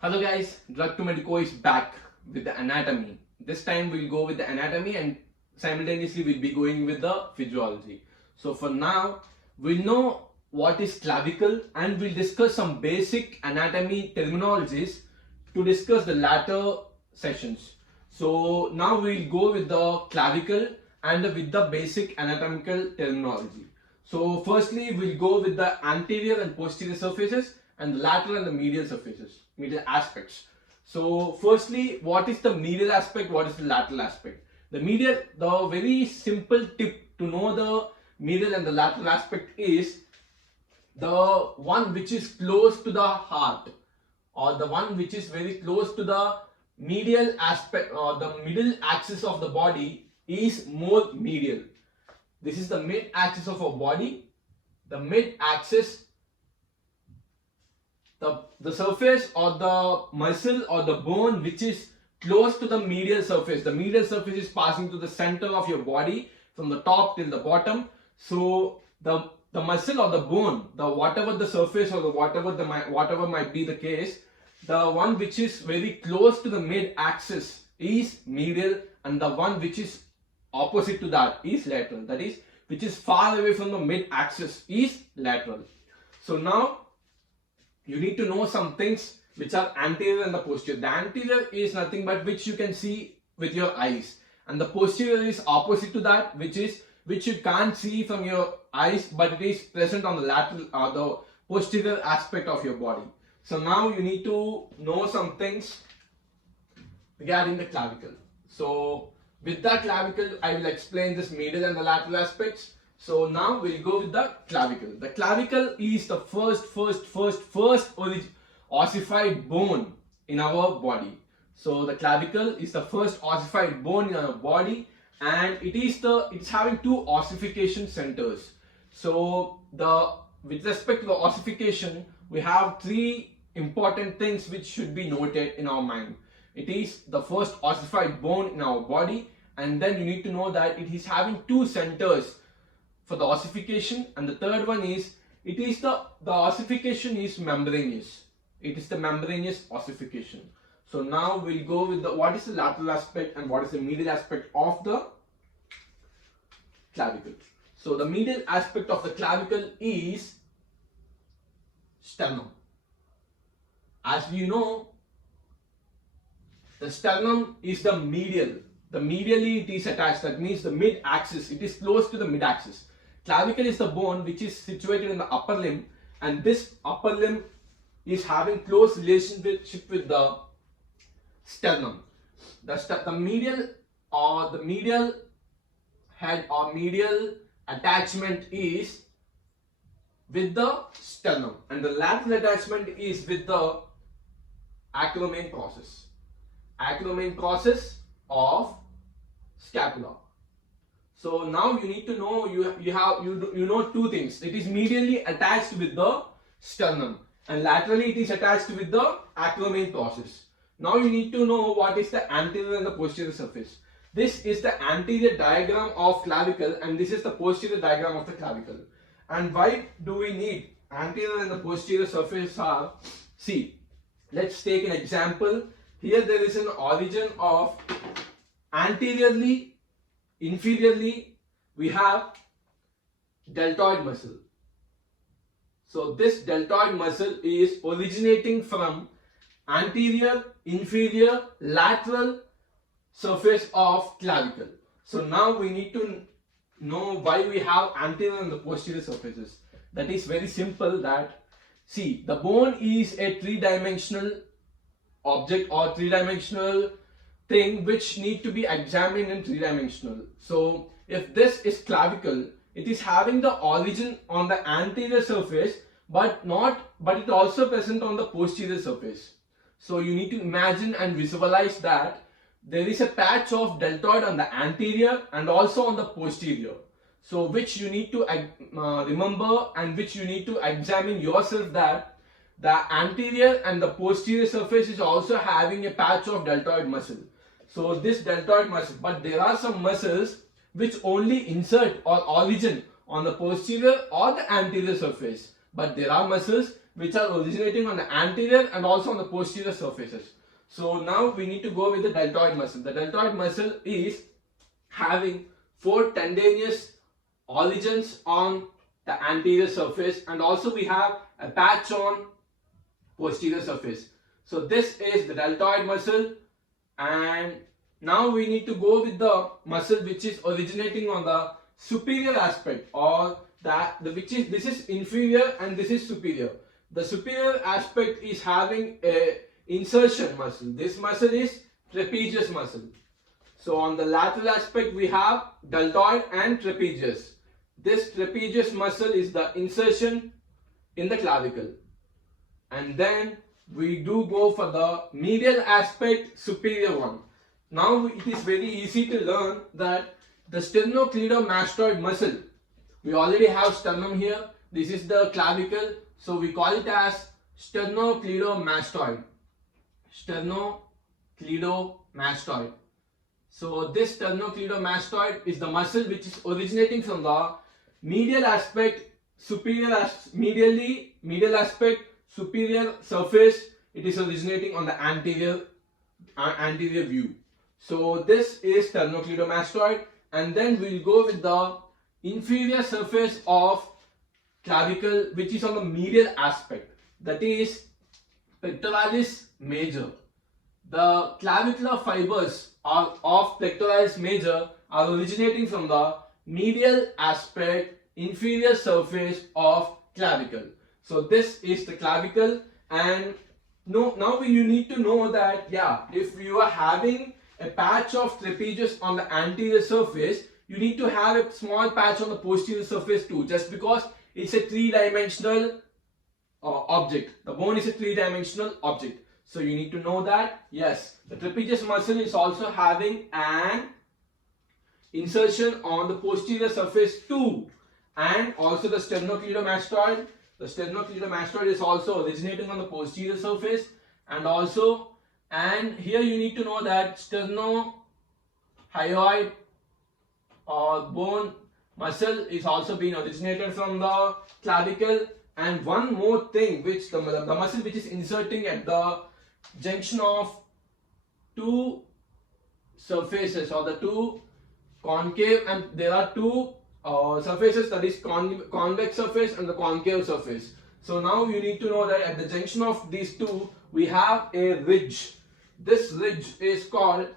Hello guys, Drug to Medico is back with the anatomy. This time we'll go with the anatomy and simultaneously we'll be going with the physiology. So for now, we'll know what is clavicle and we'll discuss some basic anatomy terminologies to discuss the latter sessions. So now we'll go with the clavicle and with the basic anatomical terminology. So firstly, we'll go with the anterior and posterior surfaces and the lateral and the medial surfaces, medial aspects. So firstly, what is the medial aspect? What is the lateral aspect? The very simple tip to know the medial and the lateral aspect is the one which is close to the heart, or the one which is very close to the medial aspect or the middle axis of the body is more medial. This is the mid axis of our body. The mid axis, the surface or the muscle or the bone which is close to the medial surface. The medial surface is passing to the center of your body from the top till the bottom. So the muscle or the bone, the whatever the surface or the whatever might be the case, the one which is very close to the mid axis is medial, and the one which is opposite to that is lateral. That is, which is far away from the mid axis is lateral. So now you need to know some things which are anterior and the posterior. The anterior is nothing but which you can see with your eyes, and the posterior is opposite to that, which you can't see from your eyes, but it is present on the lateral or the posterior aspect of your body. So now you need to know some things regarding the clavicle. So with the clavicle, I will explain this medial and the lateral aspects. So now we'll go with the clavicle. The clavicle is the first ossified bone in our body. So the clavicle is the first ossified bone in our body, and it's having two ossification centers. So with respect to the ossification, we have three important things which should be noted in our mind. It is the first ossified bone in our body, and then you need to know that it is having two centers for the ossification, and the third one is the ossification is membranous. It is the membranous ossification. So now we'll go with what is the lateral aspect and what is the medial aspect of the clavicle. So the medial aspect of the clavicle is sternum. As we know, the sternum is the medial. The medially it is attached. That means the mid axis. It is close to the mid axis. Clavicle is the bone which is situated in the upper limb, and this upper limb is having close relationship with the sternum. The medial head or medial attachment is with the sternum, and the lateral attachment is with the acromion process. Acromion process of scapula. So now you need to know you know two things. It is medially attached with the sternum, and laterally it is attached with the acromion process. Now you need to know what is the anterior and the posterior surface. This is the anterior diagram of clavicle, and this is the posterior diagram of the clavicle. And why do we need anterior and the posterior surface? See, let's take an example. Here there is an origin of anteriorly, inferiorly, we have deltoid muscle. So this deltoid muscle is originating from anterior, inferior, lateral surface of clavicle. So now we need to know why we have anterior and the posterior surfaces. That is very simple. That, see, the bone is a three-dimensional object or three-dimensional thing which need to be examined in three-dimensional. So if this is clavicle, it is having the origin on the anterior surface, but it also present on the posterior surface. So you need to imagine and visualize that there is a patch of deltoid on the anterior and also on the posterior. So which you need to remember, and which you need to examine yourself, that the anterior and the posterior surface is also having a patch of deltoid muscle. So this deltoid muscle, but there are some muscles which only insert or origin on the posterior or the anterior surface, but there are muscles which are originating on the anterior and also on the posterior surfaces. So now we need to go with the deltoid muscle. The deltoid muscle is having 4 tendinous origins on the anterior surface, and also we have a patch on posterior surface. So this is the deltoid muscle, and now we need to go with the muscle which is originating on the superior aspect, or this is inferior and this is superior. The superior aspect is having a insertion muscle. This muscle is trapezius muscle. So on the lateral aspect we have deltoid and trapezius. This trapezius muscle is the insertion in the clavicle. And then we do go for the medial aspect, superior one. Now it is very easy to learn that the sternocleidomastoid muscle, we already have sternum here. This is the clavicle. So we call it as sternocleidomastoid. Sternocleidomastoid. So this sternocleidomastoid is the muscle which is originating from the medial aspect, medial aspect, superior surface. It is originating on the anterior view. So this is sternocleidomastoid, and then we'll go with the inferior surface of clavicle, which is on the medial aspect, that is pectoralis major. The clavicular fibers of pectoralis major are originating from the medial aspect, inferior surface of clavicle. So this is the clavicle, and now you need to know that, yeah, if you are having a patch of trapezius on the anterior surface, you need to have a small patch on the posterior surface too, just because it's a 3-dimensional object. The bone is a 3-dimensional object. So you need to know that, yes, the trapezius muscle is also having an insertion on the posterior surface too. And also the sternocleidomastoid. The sternocleidomastoid is also originating on the posterior surface, and here you need to know that sternohyoid bone muscle is also being originated from the clavicle. And one more thing, which the muscle which is inserting at the junction of 2 surfaces, or the 2 concave, and there are 2 surfaces, that is convex surface and the concave surface. So now you need to know that at the junction of these 2 we have a ridge. This ridge is called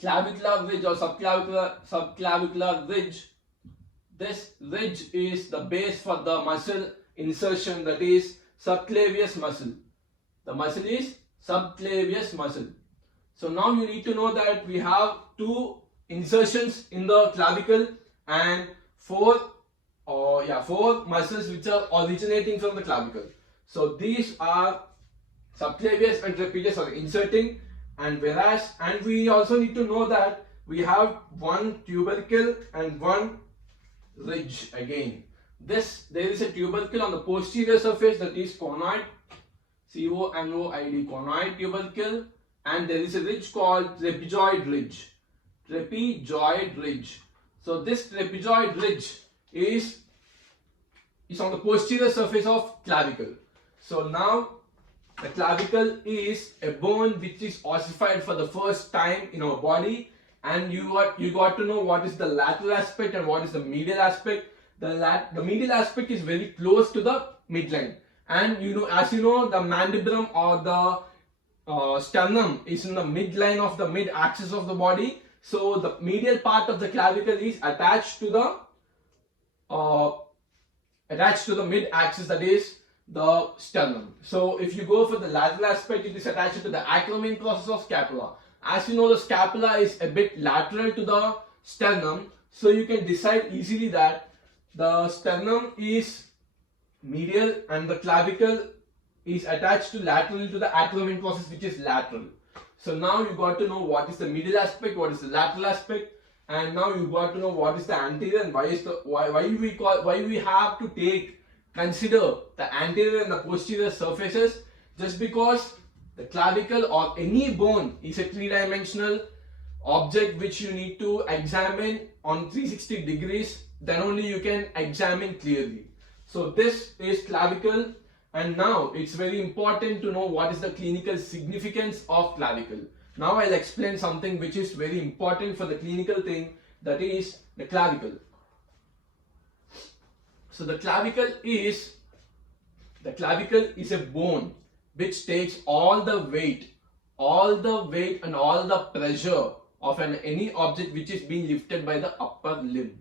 clavicular ridge or subclavicular ridge. This ridge is the base for the muscle insertion, that is subclavius muscle. The muscle is subclavius muscle. So now you need to know that we have 2 insertions in the clavicle and 4 muscles which are originating from the clavicle. So these are subclavius and trapezius are inserting, and we also need to know that we have 1 tubercle and 1 ridge again. There is a tubercle on the posterior surface, that is conoid, C-O-N-O-I-D, conoid tubercle, and there is a ridge called trapezoid ridge. So this trapezoid ridge is on the posterior surface of clavicle. So now the clavicle is a bone which is ossified for the first time in our body, and you got to know what is the lateral aspect and what is the medial aspect. The medial aspect is very close to the midline, and as you know, the manubrium or the sternum is in the midline of the mid axis of the body. So the medial part of the clavicle is attached to the mid axis, that is the sternum. So if you go for the lateral aspect, it is attached to the acclimating process of scapula. As you know, the scapula is a bit lateral to the sternum, so you can decide easily that the sternum is medial and the clavicle is attached to lateral to the acclimating process, which is lateral. So now you got to know what is the medial aspect, what is the lateral aspect, and now you got to know what is the anterior and why we have to consider the anterior and the posterior surfaces, just because the clavicle or any bone is a 3-dimensional object which you need to examine on 360 degrees, then only you can examine clearly. So this is clavicle, And now it's very important to know what is the clinical significance of clavicle. Now I'll explain something which is very important for the clinical thing, that is the clavicle. So the clavicle is a bone which takes all the weight and all the pressure of any object which is being lifted by the upper limb.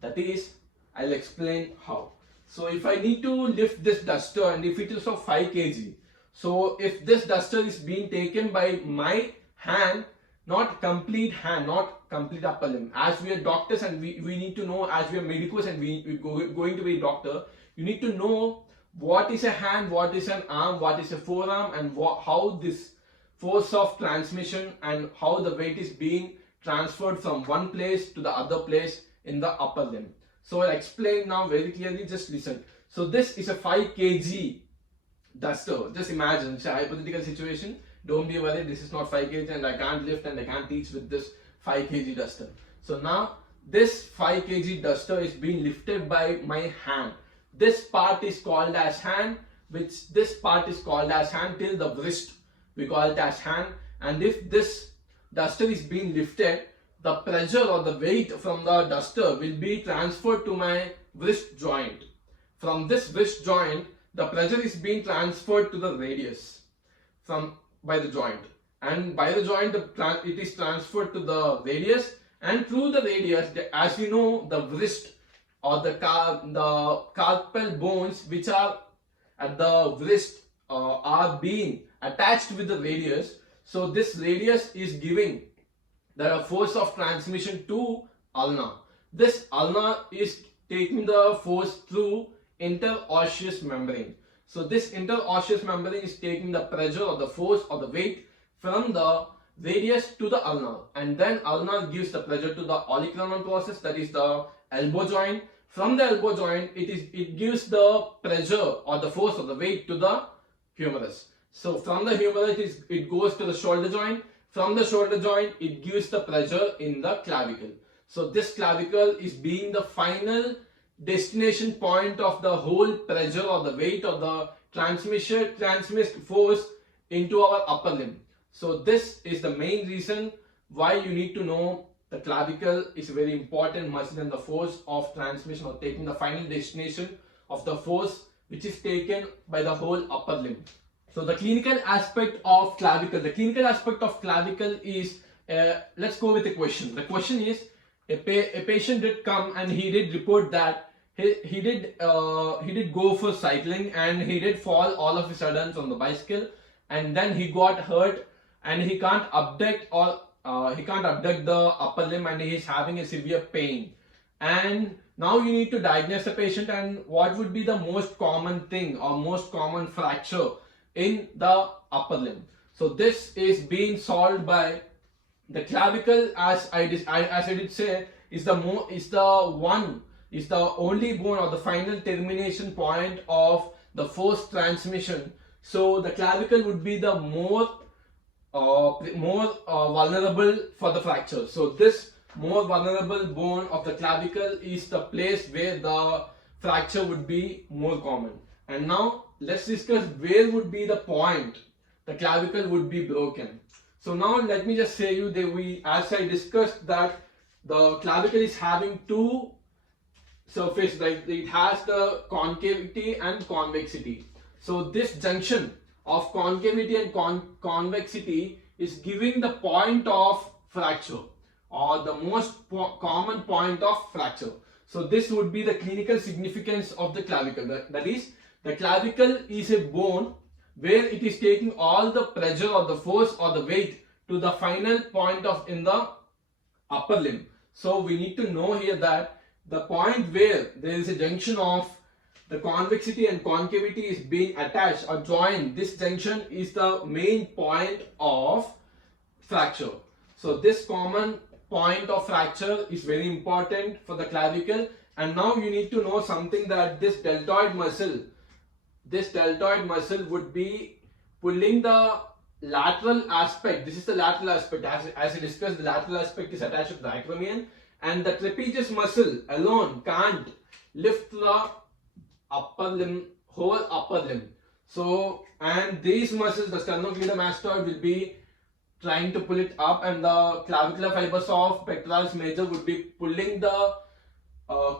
That is, I'll explain how. So if I need to lift this duster, and if it is of 5 kg, so if this duster is being taken by my hand, not complete hand, not complete upper limb. As we are doctors and we need to know, as we are medicos and we're going to be a doctor, you need to know what is a hand, what is an arm, what is a forearm, and how this force of transmission and how the weight is being transferred from one place to the other place in the upper limb. So I'll explain now very clearly, just listen. So this is a 5 kg duster. Just imagine, it's a hypothetical situation. Don't be worried, this is not 5 kg and I can't lift and I can't teach with this 5 kg duster. So now this 5 kg duster is being lifted by my hand. This part is called as hand, this part is called as hand till the wrist. We call it as hand. And if this duster is being lifted, the pressure or the weight from the duster will be transferred to my wrist joint. From this wrist joint, the pressure is being transferred to the radius by the joint. And by the joint, it is transferred to the radius. And through the radius, as you know, the wrist or the carpal bones which are at the wrist are being attached with the radius. So this radius is giving the force of transmission to ulna. This ulna is taking the force through interosseous membrane. So this interosseous membrane is taking the pressure or the force or the weight from the radius to the ulna, and then ulna gives the pressure to the olecranon process, that is the elbow joint. From the elbow joint, it gives the pressure or the force or the weight to the humerus. So from the humerus, it goes to the shoulder joint. From the shoulder joint, it gives the pressure in the clavicle. So this clavicle is being the final destination point of the whole pressure or the weight or the transmit force into our upper limb. So this is the main reason why you need to know the clavicle is a very important muscle in the force of transmission or taking the final destination of the force which is taken by the whole upper limb. So the clinical aspect of clavicle. The clinical aspect of clavicle is, let's go with the question. The question is, a patient did come and he did report that he did go for cycling and he did fall all of a sudden from the bicycle, and then he got hurt and he can't abduct the upper limb and he is having a severe pain. And now you need to diagnose the patient, and what would be the most common thing or most common fracture in the upper limb. So this is being solved by the clavicle, as I did say, is the only bone or the final termination point of the force transmission. So the clavicle would be the more vulnerable for the fracture. So this more vulnerable bone of the clavicle is the place where the fracture would be more common. And now let's discuss where would be the point the clavicle would be broken. So now let me just say you that as I discussed, that the clavicle is having two surfaces, like it has the concavity and convexity. So this junction of concavity and convexity is giving the point of fracture or the most common point of fracture. So this would be the clinical significance of the clavicle. That is, the clavicle is a bone where it is taking all the pressure or the force or the weight to the final point in the upper limb. So we need to know here that the point where there is a junction of the convexity and concavity is being attached or joined, this junction is the main point of fracture. So this common point of fracture is very important for the clavicle. And now you need to know something, that this deltoid muscle would be pulling the lateral aspect. This is the lateral aspect. As I discussed, the lateral aspect is attached to the acromion, and the trapezius muscle alone can't lift the upper limb, whole upper limb. So, and these muscles, the sternocleidomastoid will be trying to pull it up, and the clavicular fibers of pectoralis major would be pulling the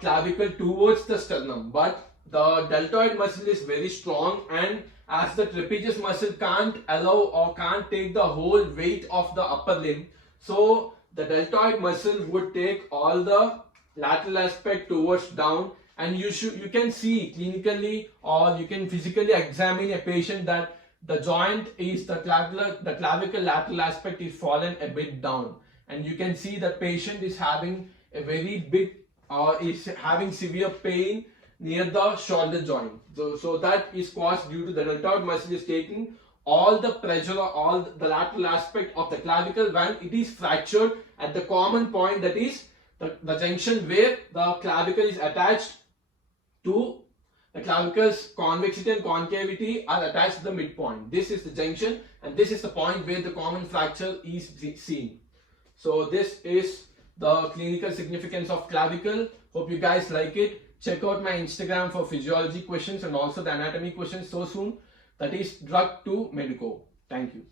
clavicle towards the sternum. But the deltoid muscle is very strong, and as the trapezius muscle can't allow or can't take the whole weight of the upper limb, so the deltoid muscle would take all the lateral aspect towards down, and you can see clinically or you can physically examine a patient that the joint is the clavicle lateral aspect is fallen a bit down, and you can see that patient is having a very big is having severe pain near the shoulder joint. So that is caused due to the deltoid muscle is taking all the pressure or all the lateral aspect of the clavicle when it is fractured at the common point, that is the junction where the clavicle is attached to the clavicle's convexity and concavity are attached to the midpoint. This is the junction, and this is the point where the common fracture is seen. So this is the clinical significance of clavicle. Hope you guys like it. Check out my Instagram for physiology questions and also the anatomy questions so soon. That is Drug to Medico. Thank you.